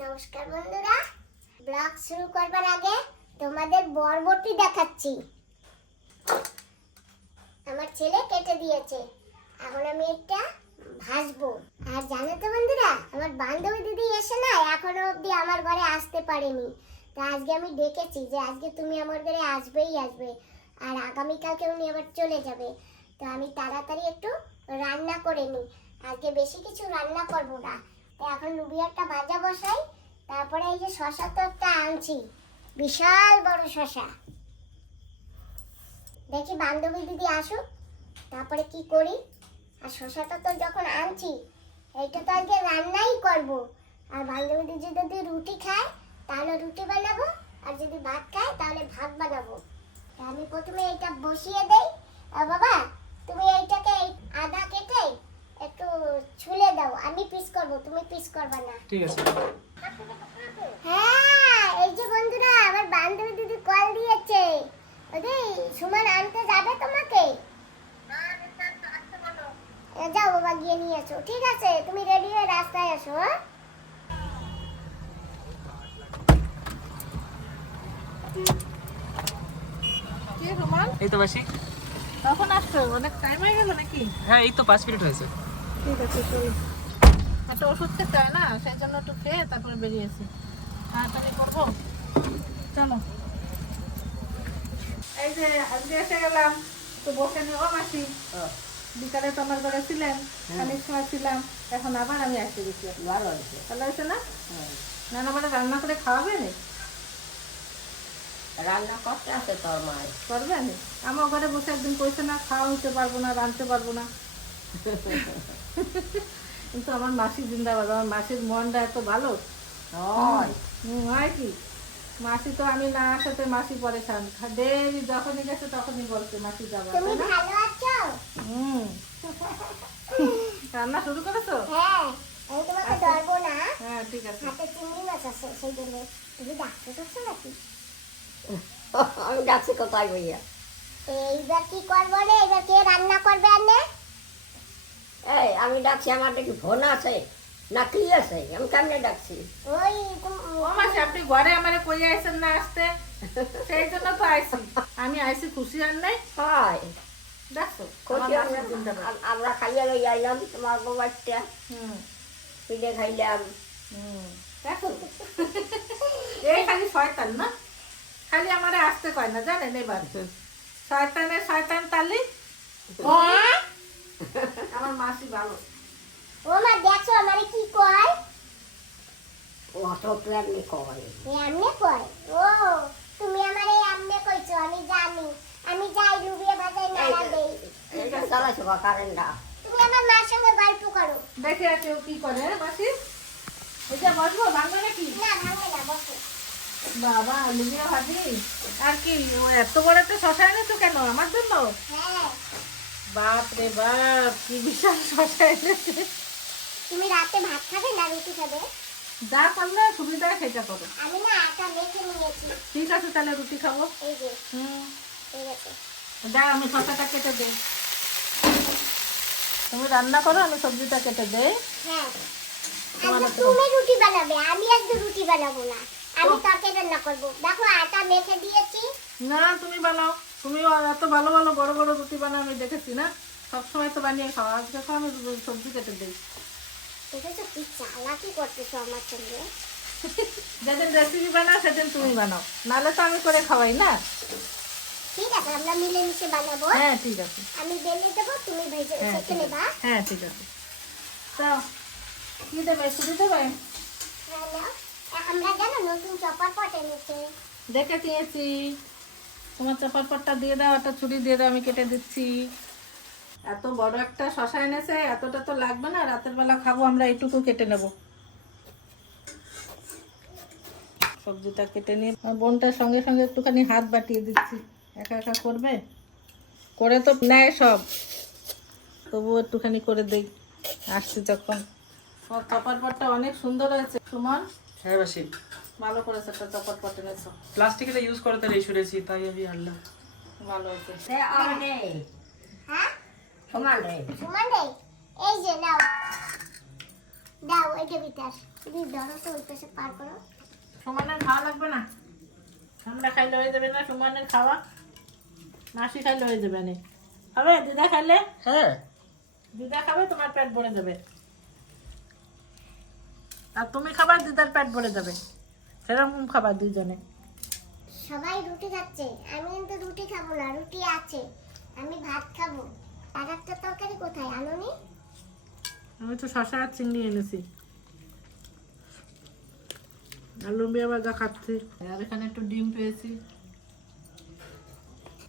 নমস্কার বন্ধুরা। ব্লগ শুরু করবার আগে তোমাদের বরবটি দেখাচ্ছি। আমার ছেলে কেটে দিয়েছে। এখন আমি এটা ভাজবো আর জানো তো বন্ধুরা, আমার বান্ধবী দিদি এসে না এখনও অবধি আমার ঘরে আসতে পারেনি। তা আজকে আমি ডেকেছি যে আজকে তুমি আমার ঘরে আসবেই আসবে। আর আগামীকালকে উনি আবার চলে যাবে। তো আমি তাড়াতাড়ি একটু রান্না করে নিই। আজকে বেশি কিছু রান্না করব না। এখন একটা ভাজা বসাই, তারপরে এই যে শশা তো একটা আনছি, বিশাল বড় শশা। দেখি বান্ধবী দিদি আসুক, তারপরে কি করি? আর শশাটা তো যখন আনছি, এইটা তো আজকে রান্নাই করব। আর বান্ধবী দিদি যদি রুটি খায়, তাহলে রুটি বানাবো, আর যদি ভাত খায়, তাহলে ভাত বানাবো। আমি প্রথমে এটা বসিয়ে দেই। বাবা, তুমি এইটাকে এই আদা কেটে ছুলে দাও আমি পিস করব তুমি পিস করবে না। ঠিক আছে। হ্যাঁ এই যে বন্ধুরা আমার বান্ধবী দিদি কল দিয়েছে। ওদি সুমন আনতে যাবে তোমাকে? যাও বাবা গিয়ে নিয়ে এসো। ঠিক আছে তুমি রেডি হয়ে রাস্তায় এসো হ্যাঁ? এই তো বাসি কখন আসছো? অনেক টাইম হয়ে গেল নাকি? হ্যাঁ এই তো পাঁচ মিনিট হয়েছে। ঠিক আছে চলো। একটা ওষুধ খেতে হয় না সেই জন্য একটু খেয়ে তারপরে বেরিয়েছি। তাড়াতাড়ি করব? চলো। এই যে আজকে এসে গেলাম তো বসে নিয়ে ও মাসি বিকালে তো আমার ঘরে ছিলেন খানিক সময় ছিলাম এখন আবার আমি আসতে গেছি ভালো হয়েছে। ভালো হয়েছে না? নানা মানে রান্না করে খাওয়াবে নি? রান্না করতে আছে তোর মায় করবে আমার ঘরে বসে একদিন কইছে না খাওয়া হইতে পারব না রাঁধতে পারব না। কিন্তু আমার মাসি জিন্দাবাদ আমার মাসির মনটা এত ভালো? হয়। কি? মাসি তো আমি না আসাতে মাসি পরেশান দেরি যখনই গেছে তখনই বলছে মাসি যাবে হুম। রান্না শুরু করেছ? হ্যাঁ আমি তোমাকে ধরবো না। হ্যাঁ ঠিক আছে। হাতে চিংড়ি মাছ আছে সেই জন্য। তুমি ডাকতে করছ নাকি? আমি ডাকছি কোথায় বইয়া? এইবার কি করব রে? এবার কে রান্না করবে আনে? এই আমি ডাকছি আমার ফোন আছে। না কি আছে আমি কেমনে ডাকছি? ওই ও মাসি আপনি ঘরে আমারে কই আইছেন না আসতে? সেই জন্য তো আইছি। আমি আইছি খুশি আর নাই। হয়। আমরা খাইয়া লই আইলাম তোমার বাচ্চা হুম। পিঠে খাইলাম। হুম, দেখো। এই খালি শয়তান না? খালি আমারে আসতে কয় না জানেন এবার? শয়তানে শয়তান তালি। হ্যাঁ? আমার মাসি ভালো। ও মা দেখছ আমারে কি কয়? অত প্রেমনি কয়। এমনে কয়? ও তুমি আমারে এমনে কইছো আমি জানি। আমি যাই লুবিয়ে নাড়া দেই। এটা চালাইছো বা কারেন্টটা? তুমি আমার মার সঙ্গে গল্প করো। দেখে আছে ও কি করে মাসি? এটা বসবো ভাঙবে নাকি? না ভাঙবে না বসো। বাবা লুমিয়া ভাজি আর কি এত বড় একটা শশা এনেছো কেন? আমার জন্য? হ্যাঁ। বাপ রে বাপ কি বিশাল শশা এনেছে। তুমি রাতে ভাত খাবে না রুটি খাবে? যা করলে সুবিধা সেটা করো। আমি না আটা মেখে নিয়েছি। ঠিক আছে তাহলে রুটি খাব। এই যে। হুম। ঠিক আছে। দাও আমি শসাটা কেটে দেই তুমি রান্না করো আমি সবজিটা কেটে দেই। হ্যাঁ। তোমার তুমি রুটি বানাবে আমি আজকে রুটি বানাবো না। আমি তরকারি রান্না করব। দেখো আটা মেখে দিয়েছি। না তুমি বানাও। তুমি এত ভালো ভালো বড় বড় রুটি বানাও আমি দেখেছি না? সবসময় তো বানিয়ে খাও। আজ দেখো আমি সবজি কেটে দিই। দেখেছ কি চালাকি করতেছো আমার সঙ্গে? যেদিন রেসিপি বানাও সেদিন তুমি বানাও। নাহলে তো আমি করে খাওয়াই না। ঠিক আছে আমরা মিলেমিশে বানাবো। হ্যাঁ ঠিক আছে। আমি বেলে দেবো তুমি ভেজে হ্যাঁ নেবা। হ্যাঁ ঠিক আছে। তাও কি দেবে? শুধু দেবে? হ্যাঁ, আমরা জানো নতুন চপার পট এনেছে। দেখে দিয়েছি তোমার চাপার পাটটা দিয়ে দাও, একটা ছুরি দিয়ে দাও, আমি কেটে দিচ্ছি। এত বড় একটা শশা এনেছে, এতটা তো লাগবে না, রাতের বেলা খাব, আমরা এইটুকু কেটে নেব। সবজিটা কেটে নিয়ে বোনটার সঙ্গে সঙ্গে একটুখানি হাত বাটিয়ে দিচ্ছি। একা একা করবে? করে তো নেয় সব। তবুও একটুখানি করে দেই, আসছি যখন। চপার পাটটা অনেক সুন্দর হয়েছে। সুমন? হ্যাঁ বাসি ভালো করেছে পাট প্লাস্টিকটা ইউজ করতে তাই আমি আনলাম। ভালো হয়েছে। সে আর রে হ্যাঁ? সমান রে সুমন রে এই যে নাও। দাও এটা ভিতর ধরো তো ওই পাশে পার করো। সুমনের খাওয়া লাগবে না? আমরা খাইলে হয়ে যাবে না সুমনের খাওয়া। মাসি খাইলে হয়ে যাবে না। হবে? দিদা খাইলে? হ্যাঁ। দিদা খাবে তোমার পেট ভরে যাবে। আর তুমি খাবার দিদার পেট ভরে যাবে। সেরকম খাবার দুজনে। সবাই রুটি খাচ্ছে আমি কিন্তু রুটি খাব না রুটি আছে আমি ভাত খাব। আর একটা তরকারি কোথায় আনুনি? আমি তো শশা আর চিংড়ি এনেছি। আর লুম্বিয়া বাগা খাচ্ছি। আর এখানে একটু ডিম পেয়েছি।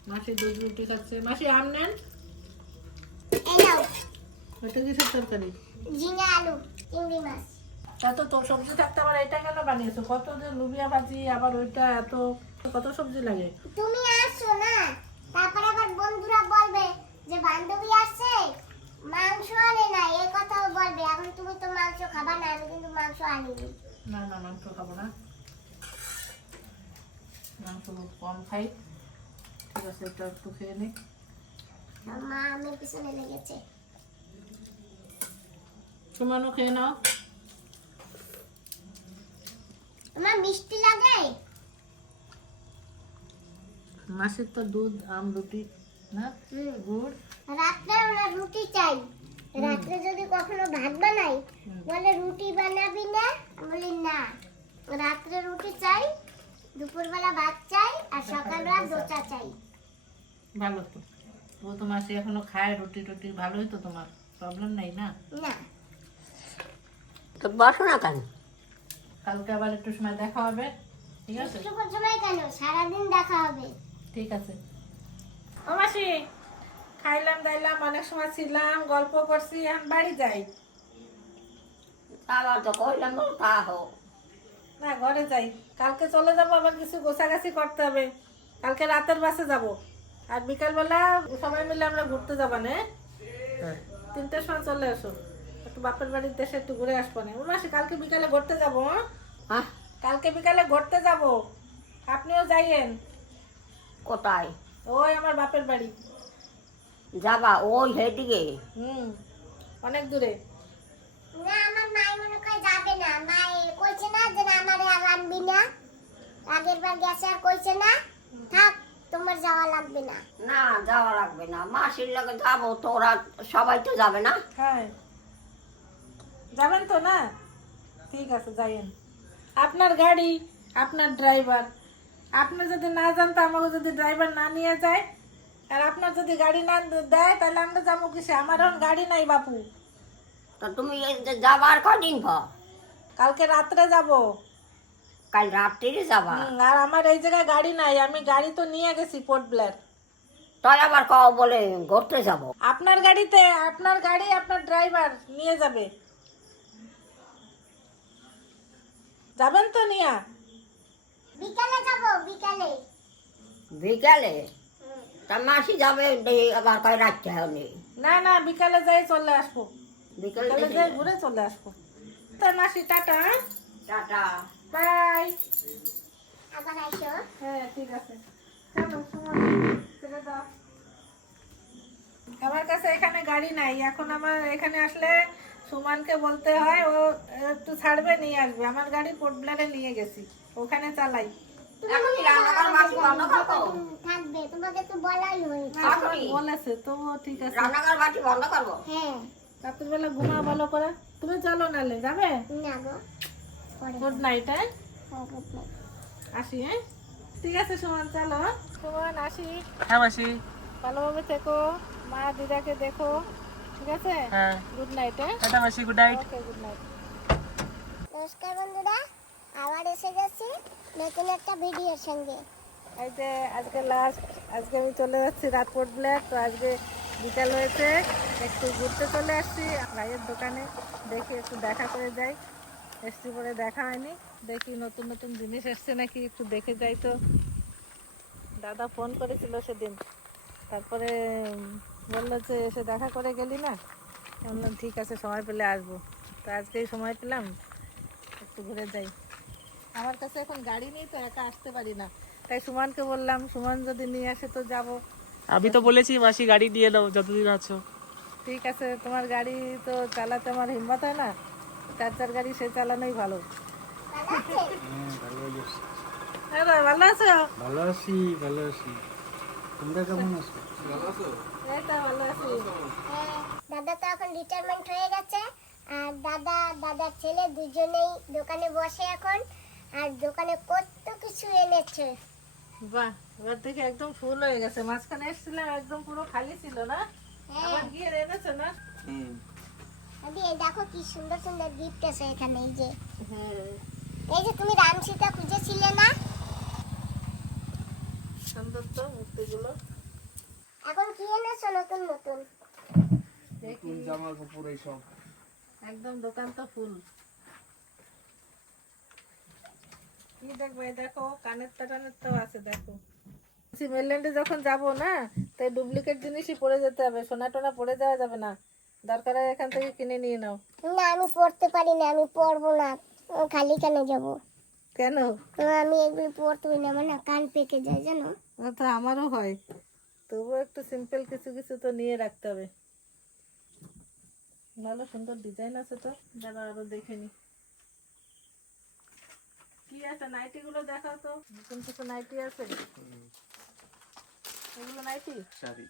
মাসি দুধ রুটি খাচ্ছে। মাসি আম নেন? এই নাও। ওটা কিসের তরকারি? ঝিঙে আলু চিংড়ি মাছ। তা তো সবজি থাকতে আবার এটা কেন বানিয়েছো? কত যে লুবিয়া ভাজি আবার ওইটা এত কত সবজি লাগে? তুমি আসো না। তারপরে আবার বন্ধুরা বলবে যে বান্ধবী আসছে মাংস আনে না এই কথাও বলবে। এখন তুমি তো মাংস খাবা না আমি কিন্তু মাংস আনিনি। না না মাংস খাব না। মাংস কম খাই। ঠিক আছে এটা একটু খেয়ে নিই আর মা আমার পিছনে লেগেছে। সুমানও খেয়ে নাও। আমার মিষ্টি লাগে? মাসির তো দুধ আম রুটি না? গুড়? রাত্রে আমরা রুটি চাই। রাত্রে যদি কখনো ভাত বানাই বলে রুটি বানাবি না? বলি না। রাত্রে রুটি চাই দুপুরবেলা ভাত চাই আর সকালবেলা দোচা চাই। ভালো তো। ও তো মাসি এখনও খায় রুটি টুটি ভালোই তো তোমার প্রবলেম নাই না? না। তো বসো না কেন কালকে আবার একটু সময় দেখা হবে। ঠিক আছে? একটু সময় কেন? সারাদিন দেখা হবে। ঠিক আছে। ও খাইলাম দাইলাম অনেক সময় ছিলাম গল্প করছি এখন বাড়ি যাই। আবার তো কইলাম তা হোক। না ঘরে যাই। কালকে চলে যাব আবার কিছু গোছাগাছি করতে হবে। কালকে রাতের বাসে যাব। আর বিকালবেলা সবাই মিলে আমরা ঘুরতে যাব না হ্যাঁ। তিনটের সময় চলে আসো। একটু বাপের বাড়ির দেশে একটু ঘুরে আসব না। ও মাসি কালকে বিকালে ঘুরতে যাব হ্যাঁ? হ্যাঁ কালকে বিকালে ঘুরতে যাব। আপনিও যাইয়েন। কোথায়? ওই আমার বাপের বাড়ি। যাবা? ওই হেদিকে হুম অনেক দূরে। না আমার মাই মনে করে যাবে না। মাই কইছে না যে না আমারে আর আনবি না। আগের বার গেছে আর কইছে না। থাক তোমার যাওয়া লাগবে না। না যাওয়া লাগবে না। মাসির লগে যাব তোরা সবাই তো যাবে না? হ্যাঁ। যাবেন তো না? ঠিক আছে যাইয়েন। আপনার গাড়ি আপনার ড্রাইভার। আপনি যদি না যান তো আমাকে যদি ড্রাইভার না নিয়ে যায় আর আপনার যদি গাড়ি না দেয় তাহলে আমরা যাব কিসে? আমার এখন গাড়ি নাই বাপু। তো তুমি যাবার কদিন পর? কালকে রাত্রে যাব। কাল রাত্রিরে যাবা? আর আমার এই জায়গায় গাড়ি নাই। আমি গাড়ি তো নিয়ে গেছি পোর্ট ব্লেয়ার তাই আবার কও বলে ঘুরতে যাব। আপনার গাড়িতে আপনার গাড়ি আপনার ড্রাইভার নিয়ে যাবে। যাবেন তো নিয়া? বিকালে যাব বিকালে। বিকালে? তা মাসি যাবে দেখি আবার কয় রাখতে হবে না না বিকালে যাই চলে আসব। বিকালে যাই ঘুরে চলে আসব। তো মাসি টাটা টাটা। বাই। আবার আইসো? হ্যাঁ ঠিক আছে। চলো আমার কাছে এখানে গাড়ি নাই। এখন আমার এখানে আসলে সুমানকে বলতে হয় ও একটু ছাড়বে নিয়ে আসবে। আমার গাড়ি পোর্ট ব্লেয়ারে নিয়ে গেছি। ওখানে চালাই। বলেছে তবুও ঠিক আছে। রান্নাঘর বাটি বন্ধ করব? হ্যাঁ। রাতের বেলা ঘুমা ভালো করে। তুমি চলো নালে যাবে? না গো। গুড নাইট হ্যাঁ? হ্যাঁ. আসি হ্যাঁ? ঠিক আছে সুমন চলো। সুমন আসি। হ্যাঁ ভালোভাবে থেকো। মা দিদাকে দেখো। ঠিক আছে? হ্যাঁ। গুড নাইট হ্যাঁ? টাটা মাসি good night okay good night নমস্কার বন্ধুরা আবার এসে গেছি নতুন একটা ভিডিওর সঙ্গে। এই যে আজকে লাস্ট আজকে আমি চলে যাচ্ছি ব্ল্যাক তো আজকে বিকাল হয়েছে একটু ঘুরতে চলে আসছি ভাইয়ের দোকানে দেখি একটু দেখা করে যাই। এসছি পরে দেখা হয়নি দেখি নতুন নতুন জিনিস এসছে নাকি একটু দেখে যাই তো। দাদা ফোন করেছিল সেদিন তারপরে বলল যে এসে দেখা করে গেলি না? বললাম ঠিক আছে সময় পেলে আসব। তো আজকেই সময় পেলাম একটু ঘুরে যাই। আমার কাছে এখন গাড়ি নেই তো একা আসতে পারি না। তাই সুমানকে বললাম সুমান যদি নিয়ে আসে তো যাব। আমি তো বলেছি মাসি গাড়ি দিয়ে দাও যতদিন আছো। ঠিক আছে তোমার গাড়ি তো চালাতে আমার হিম্মত হয় না। চার চার গাড়ি সে চালানোই ভালো? হ্যাঁ ভালো আছো? ভালো আছি ভালো আছি। তোমরা কেমন আছো? ভালো আছি? দাদা তো এখন রিটায়ারমেন্ট হয়ে গেছে। আর দাদা দাদার ছেলে দুজনেই দোকানে বসে এখন। আর দোকানে কত কিছু এনেছে। বাহ এবার দেখে একদম ফুল হয়ে গেছে। মাঝখানে এসেছিলাম একদম পুরো খালি ছিল না? হ্যাঁ। আবার গিয়ে এনেছো না? এই দেখো কি সুন্দর সুন্দর গিফট আছে এখানে এই যে। হ্যাঁ। এই যে তুমি রাম সীতা খুঁজেছিলে না? সুন্দর তো মূর্তিগুলো এখন কি এনেছো? নতুন নতুন। দেখি। জামা কাপড় এইসব। একদম দোকান তো ফুল। কি দেখব? এই দেখো কানের টানের তো আছে দেখো। মেরল্যান্ডে যখন যাব না তাই ডুপ্লিকেট জিনিসই পরে যেতে হবে। সোনা টোনা পরে যাওয়া যাবে না। দরকার হয় এখান থেকে কিনে নিয়ে নাও। না আমি পড়তে পারি না আমি পড়ব না। খালি কানে যাব? কেন? আমি এগুলো পড়তে পারি না আমার না কান পেকে যায় জানো? তো আমারও হয়। তবুও একটু সিম্পল কিছু কিছু তো নিয়ে রাখতে হবে। ভালো সুন্দর ডিজাইন আছে তো। দাদা আরও দেখে নি। কি আছে? নাইটি গুলো দেখাও তো। নতুন কিছু নাইটি আছে? এগুলো নাইটি? শাড়ি।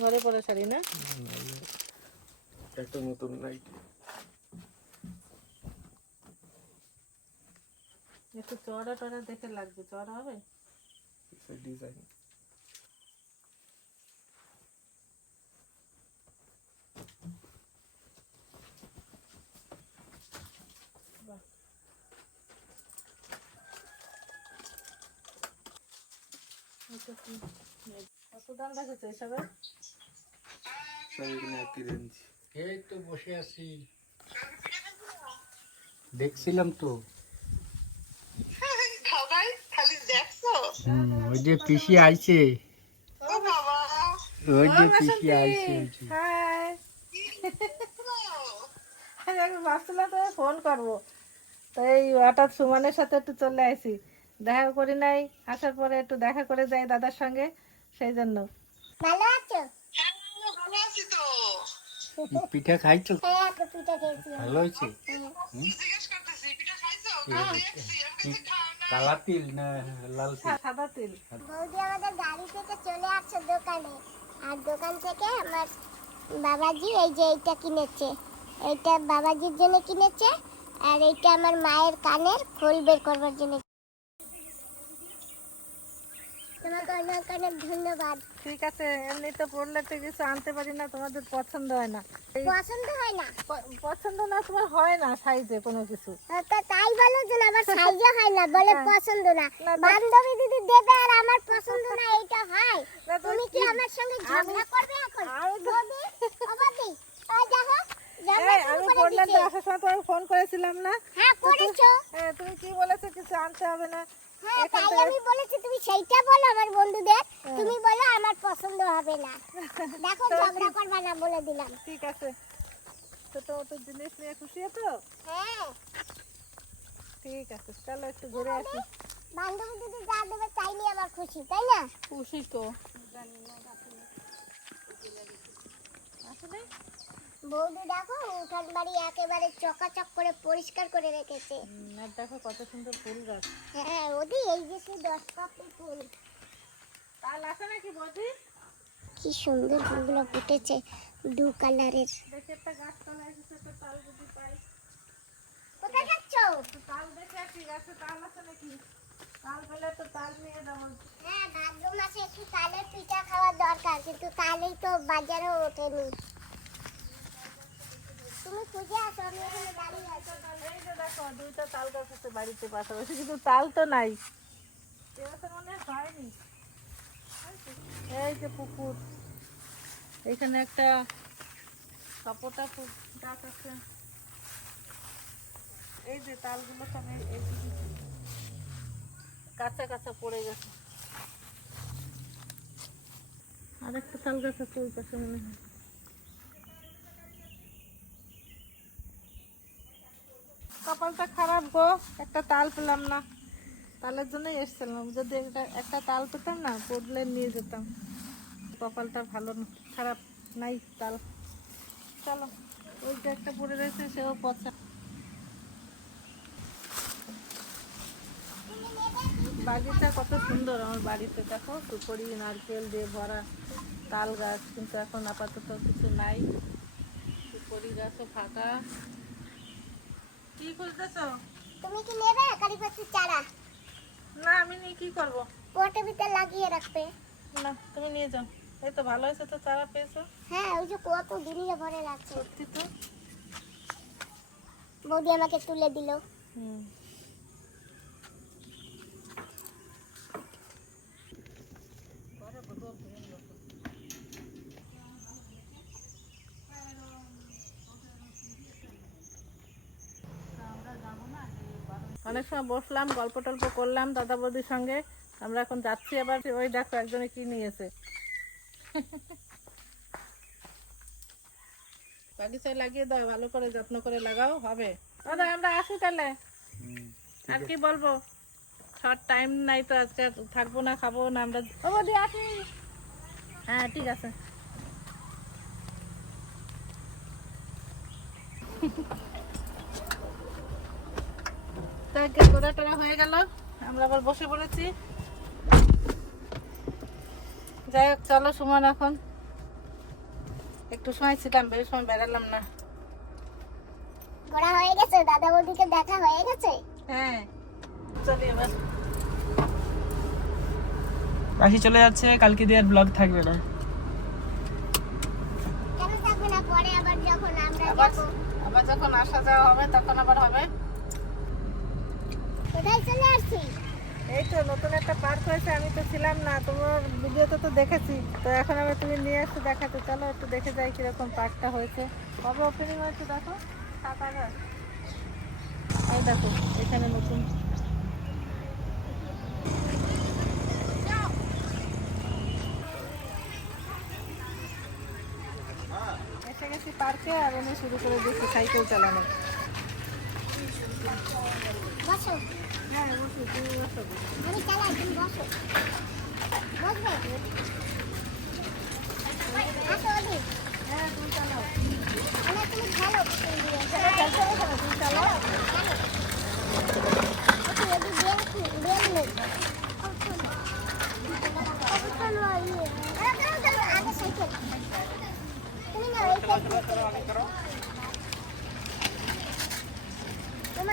ঘরে পরে শাড়ি না? একটা নতুন নাইটি। একটু চড়া টড়া দেখে লাগবে। চড়া হবে? ডিজাইন এটা কি? কত দাম রাখেছে এসবের শাড়ি কিনে একই রেঞ্জ এই তো বসে আছি। দেখছিলাম তো। হুম, ওই যে পিসি আইছে। ওই যে পিসি আইছে হাই। আমি ভাবছিলাম তোকে ফোন করব। তো এই হঠাৎ সুমনের সাথে একটু চলে আসি দেখা করি নাই আসার পরে একটু দেখা করে যাই দাদার সঙ্গে সেই জন্য। ভালো আছো? পিঠা খাইছো? হ্যাঁ তো পিঠা খেয়েছি। ভালো হয়েছে? কালা তিল না লাল তিল? সাদা তিল। বৌদি আমাদের গাড়ি থেকে চলে আসছে দোকানে। আর দোকান থেকে আমার বাবাজি এই যে এইটা কিনেছে। এইটা বাবাজির জন্য কিনেছে আর এইটা আমার মায়ের কানের খোল বের করবার জন্য তোমাকে অনেক অনেক ধন্যবাদ। ঠিক আছে এমনি তো পড়লে তো কিছু আনতে পারি না তোমাদের পছন্দ হয় না। পছন্দ হয় না। পছন্দ না তোমার হয় না সাইজে কোনো কিছু। তাই বলো যে আমার সাইজে হয় না বলে পছন্দ না। বান্ধবী দিদি দেবে আর আমার পছন্দ না এইটা হয়। তুমি কি আমার সঙ্গে ঝগড়া করবে এখন? আমি তো- বৌদি ও দেখো ঝগড়া এই, শুরু আমি তো আসার সময় তোমাকে ফোন করেছিলাম না? হ্যাঁ করেছ। হ্যাঁ তুমি কি বলেছ কিছু আনতে হবে না? হ্যাঁ তাই আমি বলেছি তুমি সেইটা বলো আমার বন্ধুদের। তুমি বলো আমার পছন্দ হবে না। দেখো ঝগড়া করবে না বলে দিলাম। ঠিক আছে। ছোট ছোট জিনিস নিয়ে খুশি তো হ্যাঁ। ঠিক আছে চলো একটু ঘুরে আসি। বান্ধবী দিদি যা দেবে তাই নিয়ে আমার খুশি তাই না? খুশি তো। আসলে বৌদি দেখো উঠান বাড়ি একেবারে চকাচক করে পরিষ্কার করে রেখেছে। আর দেখো কত সুন্দর ফুল গাছ। হ্যাঁ ওদি এই যে সেই দশ কাপড় ফুল। তাল আছে নাকি বৌদি? কি সুন্দর ফুলগুলো ফুটেছে দু কালারের। দেখি একটা গাছ তলায় এসেছে একটা তাল যদি পাই। কোথায় যাচ্ছ? তো তাল দেখে আসি গাছে তাল আছে নাকি? তাল পেলে তো তাল নিয়ে যাব। হ্যাঁ ভাদ্র মাসে একটু তালের পিঠা খাওয়ার দরকার কিন্তু তালেই তো বাজারেও ওঠেনি। এখানে দুইটা তাল গাছ আছে বাড়িতে তাল তো নাই। হয়নি। এই যে পুকুর একটা কাপড়টা গাছ আছে। এই যে তালগুলো কাঁচা কাঁচা পড়ে গেছে। আর একটা তাল গাছ আছে ওই পাশে মনে হয়। কপালটা খারাপ গো, একটা তাল পেলাম না। তালের জন্যই এসছিলাম। যদি একটা তাল পেতাম না পড়লে নিয়ে যেতাম। কপালটা ভালো না, খারাপ নাই তাল। চলো, ওই যে একটা পড়ে রয়েছে, সেও পচা। বাগিচা কত সুন্দর আমার বাড়িতে, দেখো, সুপরি, নারকেল দিয়ে ভরা তাল গাছ, কিন্তু এখন আপাতত কিছু নাই। সুপরি গাছও ফাঁকা। কি খুঁজতেছ? তুমি কি নেবে? কারি পাতার চারা। না আমি নিয়ে কি করব? পটে ভিতরে লাগিয়ে রাখবে। না তুমি নিয়ে যাও। এই তো ভালো হয়েছে তো চারা পেয়েছ? হ্যাঁ ওই যে কত দিনিয়ে ভরে রাখছে সত্যি তো? বৌদি আমাকে তুলে দিল। হুম। অনেক সময় বসলাম গল্প টল্প করলাম দাদা বৌদির সঙ্গে। আমরা এখন যাচ্ছি আবার ওই দেখো একজনে কি নিয়েছে। বাগিচায় লাগিয়ে দাও ভালো করে যত্ন করে লাগাও হবে। দাদা আমরা আসি তাহলে। আর কি বলব? শর্ট টাইম নাই তো আজকে থাকব না খাব না আমরা ও বৌদি আসি। হ্যাঁ ঠিক আছে। তাকে তোরা টোরা হয়ে গেল। আমরা আবার বসে পড়েছি। যাই হোক চলো সুমন এখন। একটু সময় ছিলাম বেশি সময় বেড়ালাম না। ঘোরা হয়ে গেছে দাদা বৌদিকে দেখা হয়ে গেছে? হ্যাঁ চলি এবার। মাসি চলে যাচ্ছে কালকে দিয়ে আর ব্লগ থাকবে না। কেন থাকবে না? পরে আবার যখন আমরা আবার আবার যখন আসা যাওয়া হবে তখন আবার হবে। আসছি এই তো নতুন একটা পার্ক হয়েছে, আমি তো ছিলাম না, তোমার ভিডিওতে তো দেখেছি। তো এখন আমি তুমি নিয়ে আসতে দেখাতে, চলো একটু দেখে যাই কীরকম পার্কটা হয়েছে। কবে ওপেনিং হয়েছে দেখো? হাজার এই দেখো, এখানে নতুন। এসে গেছি পার্কে আর আমি শুরু করে দিয়েছি সাইকেল চালানো। বসো হ্যাঁ বসো তুমি বসো আমি চালাই তুমি বসো বসবে আসো ওদি হ্যাঁ তুমি চালাও আমি তুমি খেলো খেলতে হবে কেন? তুমি চালাও ওদি ওদি বেল কি বেল নেই আগে সাইকেল তুমি না এই সাইকেল তোমার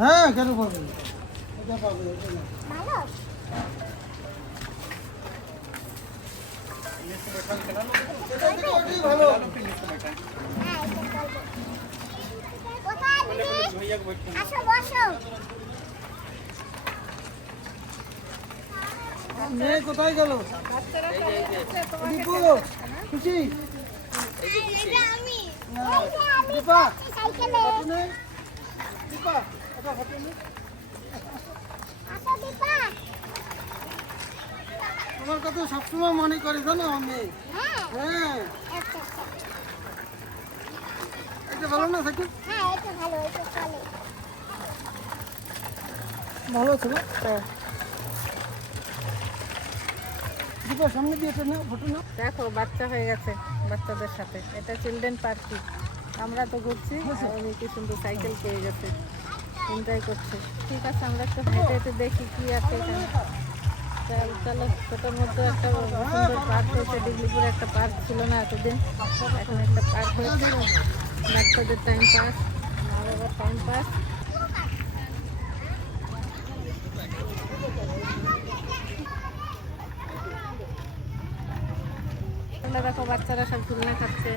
হ্যাঁ কেন পাবে? মেয়ে কোথায় গেল? খুশি এটা আমি এই যে আমি দীপা যাচ্ছি সাইকেলে হাঁটু নে দীপা এটা হাঁটু নে আসো দীপা তোমার কথা সবসময় মনে করে জানো আমি। হ্যাঁ। হ্যাঁ। আচ্ছা আচ্ছা। এটা ভালো না সাইকেল হ্যাঁ এটা ভালো এটা চলে ভালো ছিল দীপা সামনে দিয়ে নাও ফটো নাও। দেখো বাচ্চা হয়ে গেছে বাচ্চাদের সাথে। এটা চিলড্রেন পার্কি আমরা তো ঘুরছি কি সুন্দর সাইকেল পেয়ে গেছে। এনজয় করছে। ঠিক আছে, আমরা একটু হেঁটে হেঁটে দেখি কি আছে এখানে। চল ছোটোর মধ্যে একটা সুন্দর পার্ক হয়েছে, ডিগলিপুরে একটা পার্ক ছিল না এতদিন। এখন একটা পার্ক হয়েছে। বাচ্চাদের টাইম পাস মা বাবার টাইম পাস দেখো, বাচ্চারা সব ঝুলনা খাচ্ছে।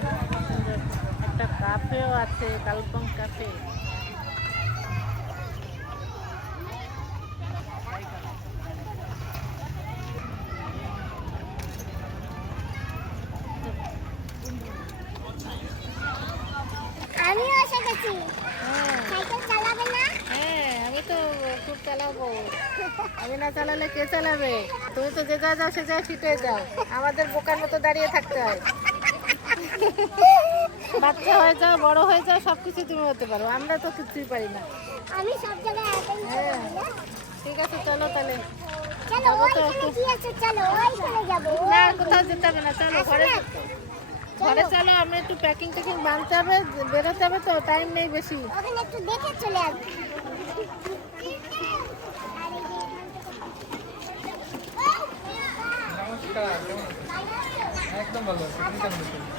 সুন্দর একটা কাফেও আছে কালপং কাফে হ্যাঁ। হ্যাঁ, চালাবো আমি না চালালে কে চালাবে? তুমি তো যে যা সে যা আমাদের বোকার মতো দাঁড়িয়ে থাকতে হয়। বাচ্চা হয়ে যাও বড় হয়ে যাও সব কিছু তুমি হতে পারো। আমরা তো কিছুই পারি না। আমি সব জায়গায় হ্যাঁ। ঠিক আছে চলো তাহলে। চলো ওইখানে কি আছে? চলো ওইখানে যাব। না কোথাও যেতে হবে না। চলো ঘরে ঘরে চলো। আমরা একটু প্যাকিং ট্যাকিং বানতে হবে বেরোতে হবে তো টাইম নেই বেশি। ওখানে একটু দেখে চলে আসব। নমস্কার একদম ভালো আছে?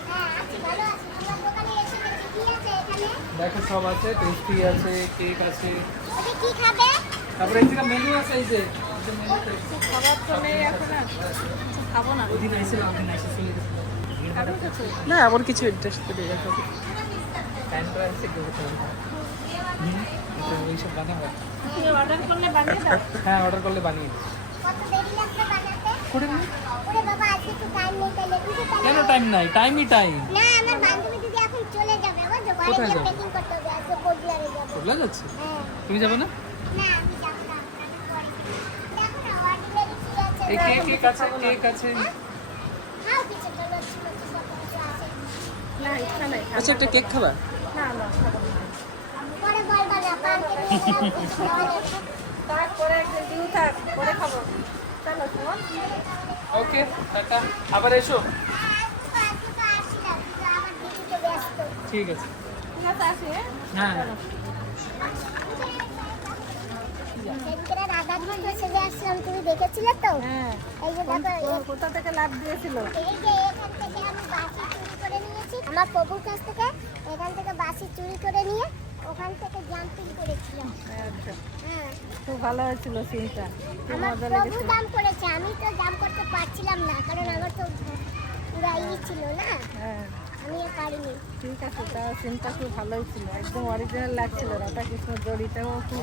হ্যাঁ আছি ভালো আছি তোমার দোকানে এসে দেখছি কি আছে এখানে দেখো সব আছে পেস্ট্রি আছে কেক আছে। কি খাবে? তারপরে এই জায়গা মেনু আছে এই যে এই যে মেনুতে খাবার তো নেই এখন আর খাব না। ওদিন চলে না আবার কিছু ইন্টারেস্ট তো হ্যাঁ। অর্ডার করলে বানিয়ে তাহলে। কেন টাইম নাই? টাইমই টাইম না আমার বান্ধবী দিদি এখন চলে যাবে আমার তো ঘরে কোথায় যাবে? যাচ্ছে? হ্যাঁ। তুমি যাবে না? কি কিছু কিছু আচ্ছা একটা কেক খাবা? না না খাব না। পরে বলবা না পার্কে নিয়ে গেলাম কিছু খাওয়া যাবে না। তারপরে একদিন ডিউ থাক পরে খাব। Okay tata. আবার এসো। ব্যস্ত। ঠিক আছে। হ্যাঁ। হ্যাঁ? হ্যাঁ কোথা থেকে লাভ দিয়েছিল? এই যে এখান থেকে আমি বাসি চুরি করে নিয়েছি। আমার প্রভুর কাছ থেকে এখান থেকে বাসি চুরি করে নিয়ে ওখান থেকে জাম্পিং করেছিলাম। আচ্ছা। হ্যাঁ। খুব ভালো হয়েছিল সিনটা আমার প্রভু দাম করেছে আমি তো দাম করতে পারছিলাম না কারণ আমার তো পুরা ছিল না। হ্যাঁ। ঠিক আছে তা সিনটা খুব ভালোই ছিল একদম অরিজিনাল লাগছিল রাধা কৃষ্ণ জড়িটাও খুব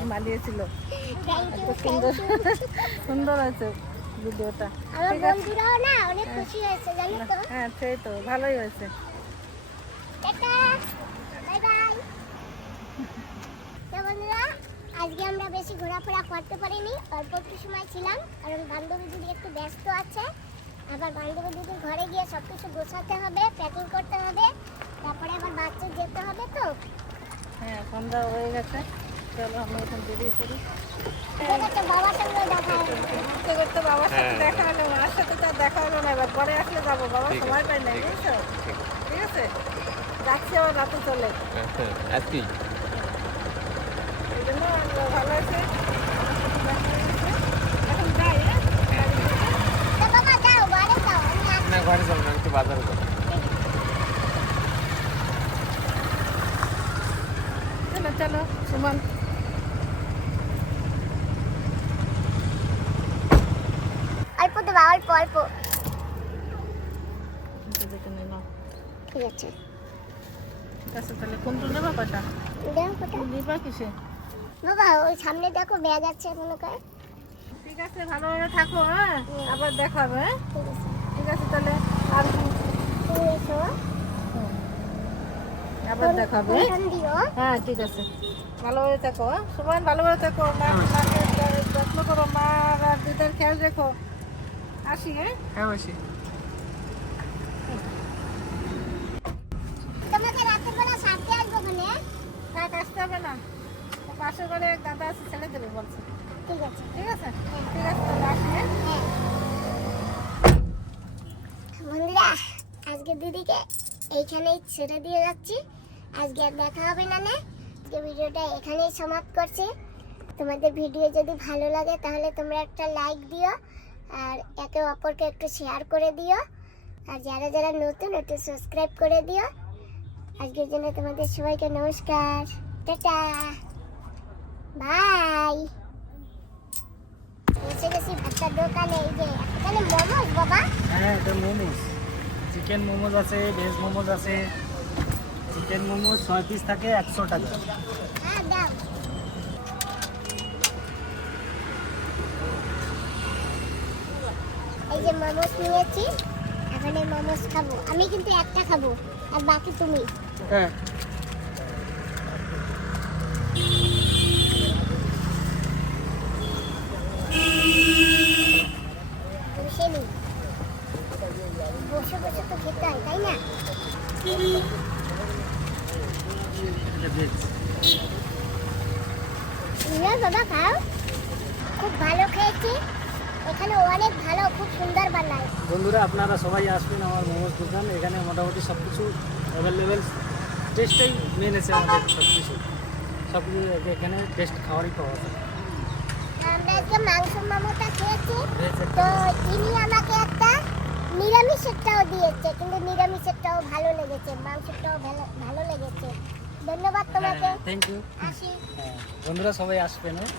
এত সুন্দর সুন্দর আছে ভিডিওটা। ঠিক আছে। না অনেক খুশি হয়েছে জানো তো? হ্যাঁ সেই তো ভালোই হয়েছে। Bye bye. বন্ধুরা আজকে আমরা বেশি ঘোরাফেরা করতে পারিনি অল্প একটু সময় ছিলাম কারণ বান্ধবী দিদি একটু ব্যস্ত আছে। আবার বান্ধবী দিদির ঘরে গিয়ে সব কিছু গোছাতে হবে প্যাকিং করতে হবে তারপরে আবার বাচ্চা যেতে হবে তো। হ্যাঁ সন্ধ্যা হয়ে গেছে। চলো আমরা এখন বেরিয়ে পড়ি। ঠিক আছে বাবার সঙ্গে দেখা ঘুরতে বাবার সাথে দেখা হলো মার সাথে তো আর দেখা হলো না। এবার পরে আসলে যাব। বাবা সময় পাই না বুঝছ? ঠিক আছে। যাচ্ছি আবার রাতে চলে। আজকেই এই জন্য ভালো আছে এখন যাই হ্যাঁ তো বাবা যাও ঘরে যাও যাব না একটু বাজারে যাব চলো চলো সুমন। অল্প দেবা অল্প অল্প। দেখে ঠিক আছে। ঠিক আছে তাহলে কোনটা নেবা পাটা দেও কিসে? বাবা ওই সামনে দেখো ব্যাগ আছে মনে করে। ঠিক আছে ভালোভাবে থাকো হ্যাঁ? আবার দেখা হবে হ্যাঁ? ঠিক আছে। ঠিক আছে তাহলে আর এসো আবার দেখা হবে হ্যাঁ? হ্যাঁ ঠিক আছে। ভালোভাবে থাকো হ্যাঁ? ভালোভাবে থাকো। মা মাকে যত্ন করো মা আর দিদার খেয়াল রেখো। আসি হ্যাঁ? হ্যাঁ থাক আসতে হবে না। তো পাশে দাদা আছে ছেড়ে দেবে বলছে। ঠিক আছে। ঠিক আছে? ঠিক আছে তাহলে আসি হ্যাঁ বন্ধুরা আজকে দিদিকে এইখানেই ছেড়ে দিয়ে যাচ্ছি। আজকে আর দেখা হবে না না। আজকে ভিডিওটা এখানেই সমাপ্ত করছি। তোমাদের ভিডিও যদি ভালো লাগে তাহলে তোমরা একটা লাইক দিও আর একে অপরকে একটু শেয়ার করে দিও। আর যারা যারা নতুন একটু সাবস্ক্রাইব করে দিও। আজকের জন্য তোমাদের সবাইকে নমস্কার। টাটা। বাই এসে গেছি একটা দোকানে। এই যে, এখানে মোমোস বাবা। হ্যাঁ এটা মোমোস চিকেন মোমোজ আছে ভেজ মোমোজ আছে। চিকেন মোমোজ ছয় পিস থাকে একশো টাকা। এই যে মোমোজ নিয়েছি এখানে মোমোজ খাব। আমি কিন্তু একটা খাব আর বাকি তুমি। হ্যাঁ। ভেজ তুমিও বাবা খাও। খুব ভালো খেয়েছি। এখানে অনেক ভালো খুব সুন্দর বানায়। বন্ধুরা আপনারা সবাই আসবেন আমার মোমোজ দোকান। এখানে মোটামুটি সব কিছু অ্যাভেলেবেল টেস্টটাই মেন আছে আমাদের সব কিছু সব কিছু এখানে টেস্ট খাওয়ারই পাওয়া যায়। আমরা আজকে মাংস মোমোটা খেয়েছি। তো ইনি আমাকে একটা নিরামিষেরটাও দিয়েছে কিন্তু নিরামিষেরটাও ভালো লেগেছে। মাংসটাও ভালো ভালো লেগেছে। ধন্যবাদ তোমাকে। থ্যাংক ইউ হ্যাঁ বন্ধুরা সবাই আসবেন হ্যাঁ